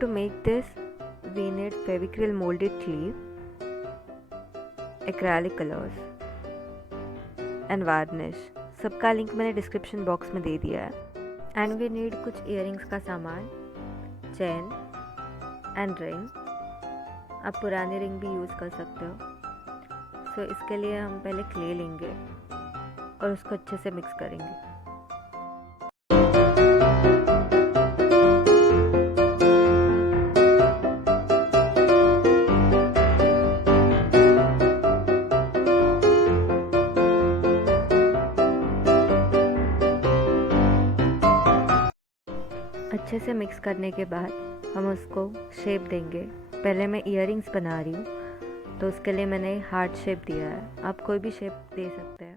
to make this, we need Fevicryl molded clay, acrylic colors and varnish. सबका लिंक मैंने description box में दे दिया है. एंड वी नीड कुछ इयररिंग्स का सामान, चेन एंड रिंग. आप पुरानी रिंग भी यूज़ कर सकते हो. सो इसके लिए हम पहले क्ले लेंगे और उसको अच्छे से मिक्स करेंगे. अच्छे से मिक्स करने के बाद हम उसको शेप देंगे. पहले मैं इयररिंग्स बना रही हूँ तो उसके लिए मैंने हार्ट शेप दिया है. आप कोई भी शेप दे सकते हैं.